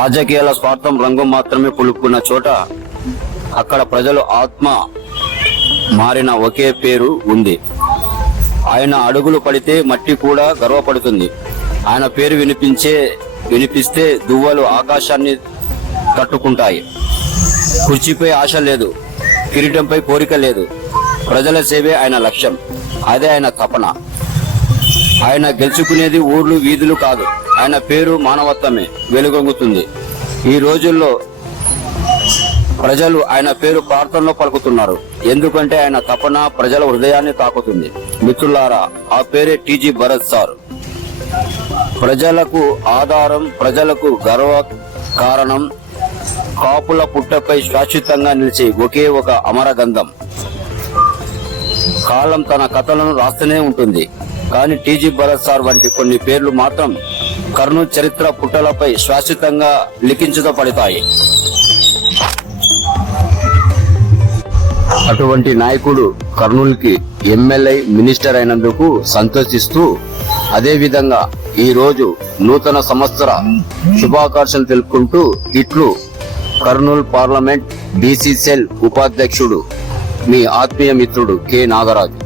రాజకీయాల స్వార్థం రంగు మాత్రమే పులుపుకున్న చోట అక్కడ ప్రజలు ఆత్మ మారిన ఒకే పేరు ఉంది. ఆయన అడుగులు పడితే మట్టి కూడా గర్వపడుతుంది. ఆయన పేరు వినిపిస్తే దువ్వలు ఆకాశాన్ని తట్టుకుంటాయి. కుర్చీపై ఆశ లేదు, కిరీటంపై కోరిక లేదు. ప్రజల సేవే ఆయన లక్ష్యం, అదే ఆయన తపన. ఆయన గెలుచుకునేది ఊర్లు వీధులు కాదు, ఆయన పేరు మానవత్వమే వెలుగొంగుతుంది. ఈ రోజుల్లో ప్రజలు ఆయన పేరు ప్రార్థనలో పలుకుతున్నారు, ఎందుకంటే ఆయన తపన ప్రజల హృదయాన్ని తాకుతుంది. మిత్రులారా, ఆ పేరే టీజీ భరత్ సార్. ప్రజలకు ఆధారం, ప్రజలకు గర్వ కారణం, కాపుల పుట్టపై శాశ్వతంగా నిలిచి ఒకే ఒక అమరగంధం. కాలం తన కథలను రాస్తూనే ఉంటుంది, కానీ టీజీ భరత్ సార్ వంటి కొన్ని పేర్లు మాత్రం కర్నూలు చరిత్ర పుట్టలపై శాశ్వతంగా లిఖించబడతాయి. అటువంటి నాయకుడు కర్నూలుకి ఎమ్మెల్యే, మినిస్టర్ అయినందుకు సంతోషిస్తూ, అదే విధంగా ఈ రోజు నూతన సంవత్సర శుభాకాంక్షలు తెలుపుకుంటూ ఇట్లు కర్నూలు పార్లమెంట్ బీసీ సెల్ ఉపాధ్యక్షుడు మీ ఆత్మీయ మిత్రుడు కె నాగరాజు.